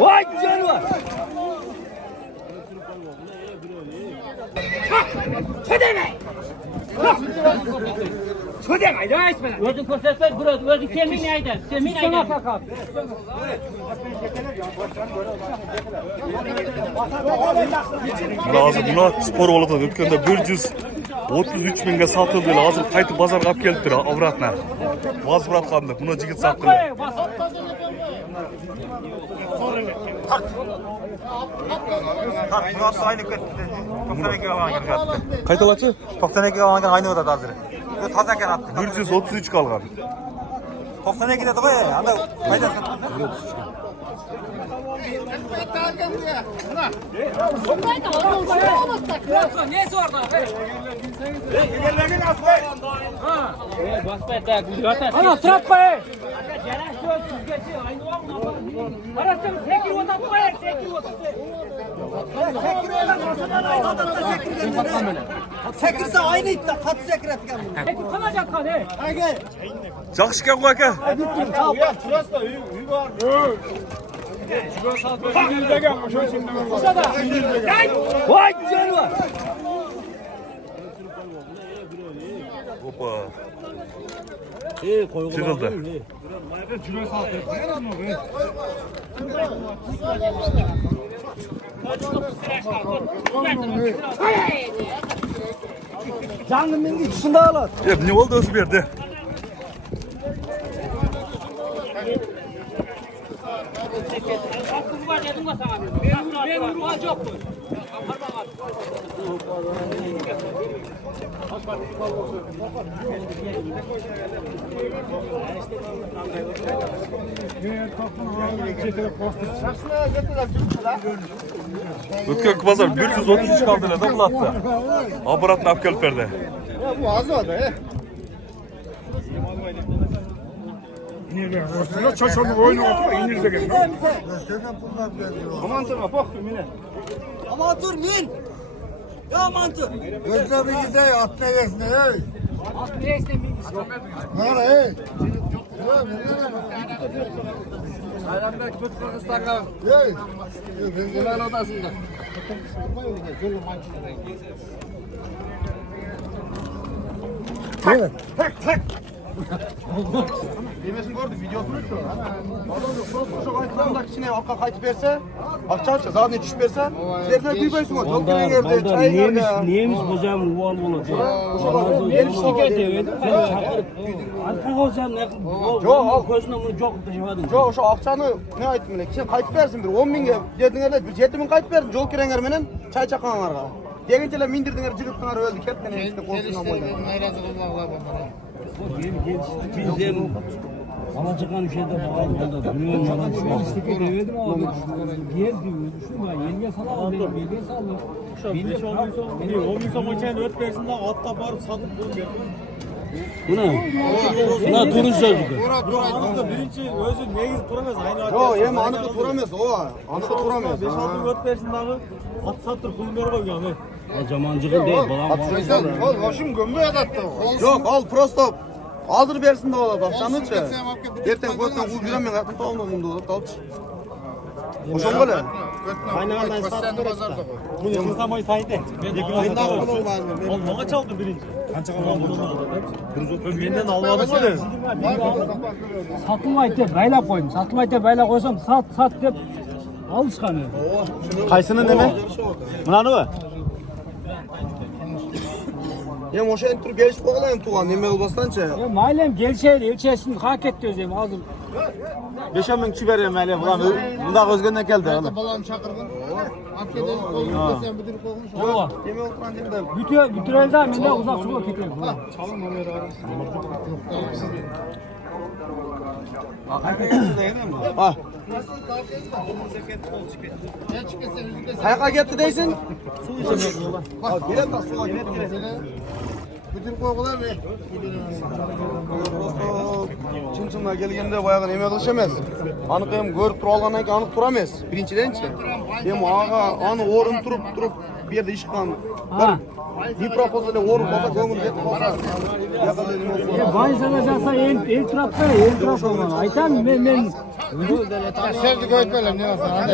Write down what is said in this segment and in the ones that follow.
Vay güzel var. Çödeme. Çödeme. Ya ismen. Özün kösesler burası. Özün temin neyden? Temin neyden? Lazım buna spor olata dükkanda 133 binge satıldı. Lazım kayıtı pazarga alıp geliptir avratna. Vaz bırakkandı. Buna jigit sattı. Burası aynı kötü. 92 alan geldi. Kayıtalaçı? 92 alan geldi aynı odada hazır. Bu taze kan attı. 133 kalgan. 92 dedi koy ya. Anda kayda sattı. Neyse orada? Ana trappa. Sekirse aynı itti. Kat sekret geldi. Peki kalacak kan he. Жақсы екен ғой әке. Vay güzel var. Опа. Çıkıldı. Canım benim ikisini de alır. Ne oldu özü berdi? Hakkım var dedim mi sana? Ben vurma çok mu? Ötken pazar 133 kaldı da bulattı. Aparatını alып kelip berdi. Bu az oldu he. Üstüne çaşanın oyunu otur, İngilizce geldi. Aman durma bak mine. Aman dur min. Ya aman dur. Gözlerimizi atla gelsin hey. Ne var hey? Aylanlar kötü Kırgızistan'a. Hey. Gülen odasında. Yemesin gördü videosunu şu. Şu kayıtlarında kişine arka kayıt verse, akça açsa, zaten düşüş verse, üzerine duymayısın o. Çok güne geldi, çayın geldi. Neymiş hocam uval olacak? Şikayet ediyordu. Arka hocam ne? O gözüne bunu çok taşımadın. Yok şu akçanı ne aytım bile, kişi kayıt versin bir 10 binge dedin bir 7 bin kayıt versin, jol kirenger menen çay çakanlarga. Deginceler mindirdinger jigittinger öldü, ketmene işte korkusuna boydan. Bizim alacağın şeyde bağlı da dünya yalan şey. Demedim abi. Diğer diyor. Şuna yenge sana al dedim. Yenge salla. Beni çoğunluksa 10 bin son maçın 4 versinden hatta barıp satıp bunu Buna durun sözü. Anında birinci özü neyiz duramaz aynı Yo yem anıkı duramaz o. Anıkı duramaz. 5-6 4 versin dağı at sattır pulunu ver yani. Zamancıkın değil balam. Ol başım gömme yadattı. Yok al prosto. Hazır versin de ola bak sanıç. Erten koytan bu güremen atın tamamladım da ola talç. Hoşum böyle. Aynı anda sattı pazarda. Bunu kısamayı saydı. Oğlum bana çaldı birinci. Kança kalan bunu aldı. Benden almadı mı dedi? Satılmaydı bayla koydum. Satılmaydı bayla koysam sat dep al çıkanı. Kaysının deme? Mınanı mı? Ya moşa entur geliş boğulayım tuğan neme olbastança. Ya mahallem gelşehir ilçesini hak etti özüm hazır. 5-10 bin kişi veriyorum hele ulan bunda özgünden geldi oğlum. Balam çakırgın. Afiyet olsun. Sen bir dürük olmuş. Ola. Yeme oturan yerinde. Bütün elde mille uzak şuna gidiyor. Çalın onu ya. Ha. Hayaka gitti değilsin. Bak gelen bak suya gitti. Bütün kokular ne? Çın-çınla kelgende bayağı neme kılış emas. Anık hem görüp tura algandan keyin anık tura emas. Birinçidençi. Hem ağa anı orun turup bir yerde iş kılan. Bir propozal orun basa köngül ketip basa. Yakada neme olsun. Vay sana jasa el trapta el trap olgan. Aytan men Sevdik öğretmenim ne olsa.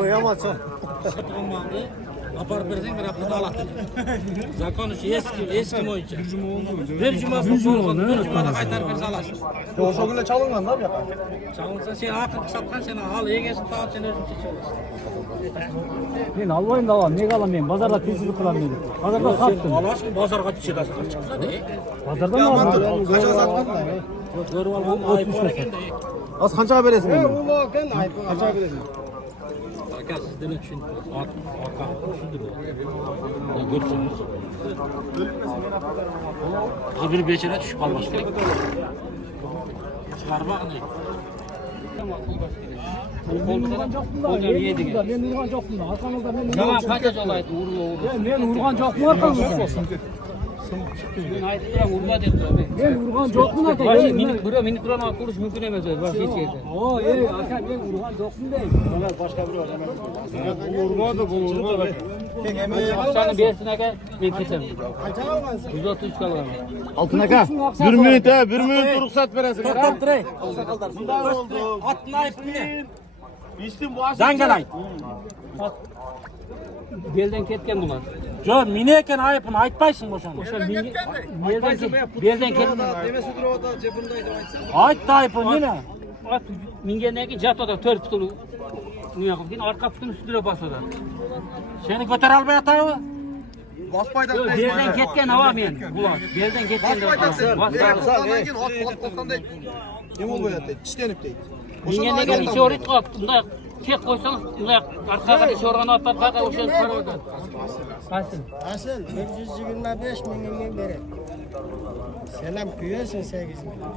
Bu yamaça. Aparıp versen bir haftada alattın. Zakon işi eski boyunca. Bir cuma sonra bir cumada kaytarıp verse alasın. Oşo gülle çalıngan da ya. Çalınsa sen akıl satkan sen al yegesin tamam sen özün çekiyorsun. men albayım da alam, ne alam men bazarda tezlik kılam men. Bazarda sattım. Alasın bazarga düşedi aslında çıksa da. Bazarda mı aldın? Kaça sattın da? Görüp algan ayıp olarak. Az kança veresin men? Kaça gidelim? Aka siz demek için arka şudur o. Ya görürsünüz. Bir beçere düşüp kalmış gerek. Çıkar bakın. Men urgan jokmun da, men urgan jokmun da. Arkamızda men Tamam kaç olaydı uğurlu. men urgan jokmun arkamızda. Ben aytıram urma dep turabı. Men urgan jokmun ata. Minit duran kuruş mümkün emas öyle. Bak hiç yerde. O aka men urgan jokmun deyim. Başka biri var hemen. Urmadı bu urmadı. Akşamı bersin aka men keçem. 133 kalgan. Altın aka. 1 minut ruhsat veresin. Toktap duray. Bundan oldu. Atın ayıp ne? İçtim bu aşı. Dangalay. Belden ketken bular. Jo mine eken ayıpın aytpaysın boşan. Belden ketken. Demesi durup da cebindeydi aytsın. Ayt da ayıpın yine. At mingeneki jatoda 4 putulu. Nuyakım din arka putun üstüne basada. Seni götür albay atağı. Baspayda Belden ketken hava men bular. Belden ketken. Basbaydan keyin ot bostanda neme boyatdı? Çişlenip deydi. Mingeneki içi orit koptu. Bunda tek koysanız bunda arkaga içi organ atar kaka oşen paradan. Kaçın. Asıl 125 milyondan beri. Selam kuyuyorsun 8 milyon.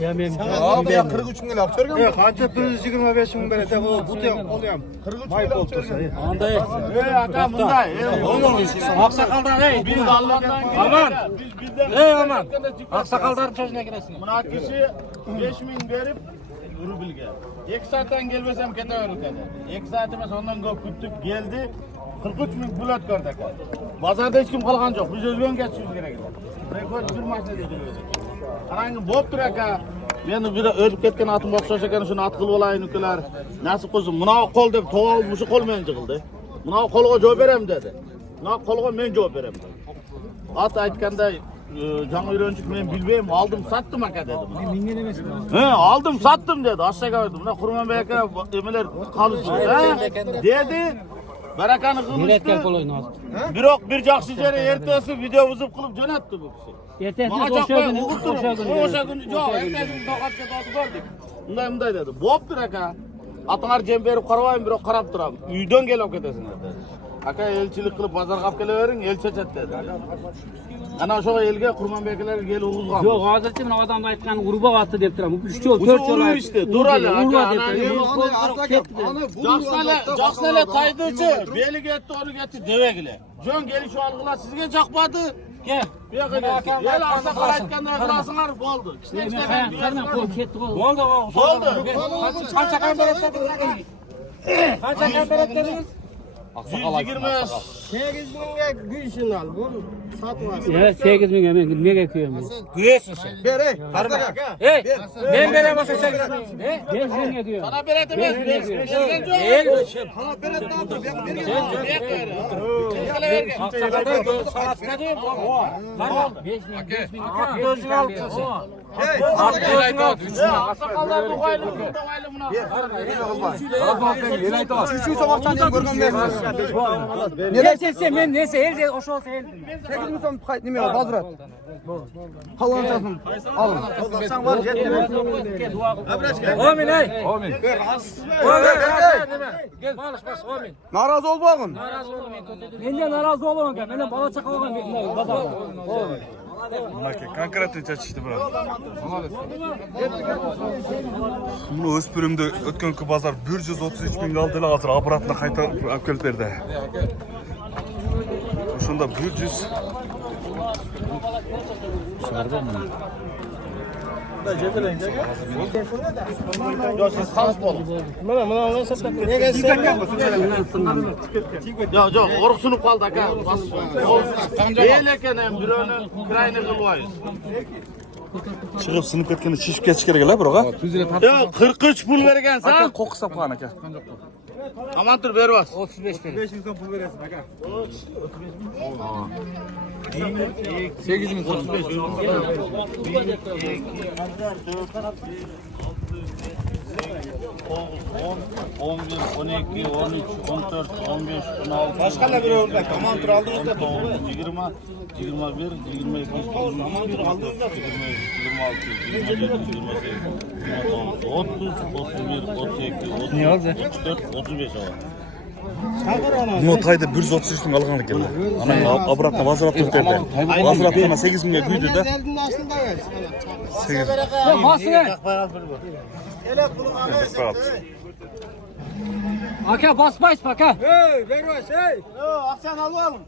Ya men Abi ya 43 bin lira aktör geldi. Kaçta 125 milyon beri de bu tem oluyorum. 43 bin lira aktör geldi. Anday. Aka bunday. Aksakaldan hey. Biz Allah'tan aman. Hey aman. Aksakaldan sözüne giresin. Buna kişi 5000 verip yürü bilge. 2 saatten gelmesem ketaverim dedi. 2 saatimiz ondan köp küttük geldi. 43 bin bulat gördük. Pazarda hiç kim kalgan yok. Biz özgön geçiyoruz gerek. Rekord bir maçta geçiyoruz. Karangı bop duraka. Meni bir ölüp ketken atım okşaş ekan şunu at kılıp olayın ülkeler. Nasıl kızım? Muna kol dep toğulmuşu kol men jıgıldı. Muna kolga жооп berem dedi. Muna kolga men жооп berem dedi. At aytkanda жаңа үйренчүк men bilbeyim aldım sattım aka dedim. Mingen emes mi? He aldım sattım dedi. Aşağı verdim. Buna Kurmanbey aka emeler kalıcı. Dedi. Barakanı Biletken kılmıştı. koloyun az. Birok bir jakşı jere ertesi video buzup kılıp jonattı bu kişi. Ertesini Bana koşa jakpay günü, uğup koşa durup. günü. Koşa günü yok. Ertesini tokatça tatı gördük. Bunday dedi. Boptur aka. Atыңар жем берип карабайм, бирок карап турам. Үйдөн келип кетесиңер dedi. Aka elçilik kılıp pazarga alып келе el çeçet dedi. Ana ошого elge Kurmanbeykeler gelip urguzgan. Yok hazırçı men adamda aytkan uruba attı dep turam. 3 jol 4 jol Urup işte, dur hele, aka, ana, ana. Jaksale taydırçı, beli getti onu getti devegile. Jön geliş şu algılar sizge jakmadı. Gel. Gel arsakal aytkanda kılasыңар boldu. Karna kol ketdi kol. Boldu. Kança kan beretlediniz? Kança kan beretlediniz? 120. 8 binge gülsün al bunu satmasın. Ya 8 bin hemen nege kıyım. Güyesin sen. Ber hey. Kardak. Hey, ben veremezsem 8 bin. Ben nege diyor. Sana beretemez. Bana beret ne yaptı? Aksakaldan sarasına diyeyim. Karna 5 bin. Gözün altısı. Aksakallar bu kaylı buna. Şu sabahtan hem görgön ben. Nese men nese elde oşo olsa elde. 8 bin son kayıt neme bazırat. Kalançasın. Alın. Sen var jetme. Amin ey. Amin. Gel bağış bas amin. Narazı ol bağın. Naraz olma men kötü. Menden narazı olmagan kan. Menden bala çakalan bekle bazarda. Bunaki konkretni çatıştı bura. Bunu öspürümde ötkenki bazar 133 bin kaldı, hazır apparatına kayta alып kelip berdi. Şunda 100. Yok siz kalp olun. Yok oruk sunup kaldı aka. Eyleken hem bir önün krayını kılmayız. Çıkıp sınıp ketkende şişip geçiş gerek la buroğa. Yok 43 pul vergen Aka sen. koku sapkan aka. Aman dur ver bas. 35 verin. 8 bin 35. 11, 12, 13, 14, 15, 16. Başka ne bir orada? Aman tur aldınız da. 20, 21, 22, 23, aman tur aldınız da. 26, 27, 28, 29, 30, 31, 32, 33, 34, 35 var. Bunu tayda 133 bin alğanlık geldi. Ana abratna vazırat tut derdi. Vazıratına 8 binge güydü de. Geldin aslında ver. 8. Ya basını. Aka bas bak ha. Hey, ver baş hey. Aksan alalım.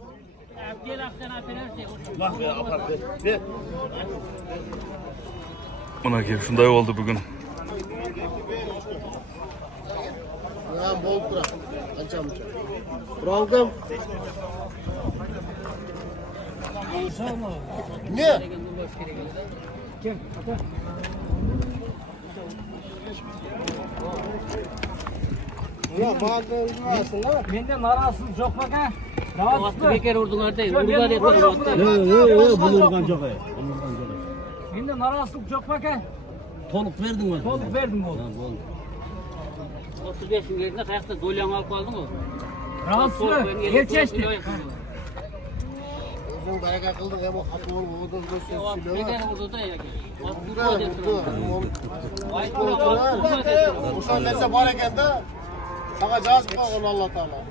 Gel aksan aferin. Bak be apar be. Ona gibi şunday oldu bugün. Ya bol bırak. Açam. Bırakım. Ne? Ya bazı aslında. Benden narazısınız yok bak ha. Rahatsız mı? Bekar ordular değil. Ordular Yo bulurgan çok ay. Benden narazısınız yok bak ha. Toluk verdin mi? Toluk verdim bu. 35 bin yerine kayakta dolyan alıp aldın mı? Rahatsız mı? Geçeşti. Bizim dayak akıldık ya bu kapı ol odun göster Ne silahı. kadar vurdu da ya. Bu şu an neyse bareken de sana caz mı Allah Teala.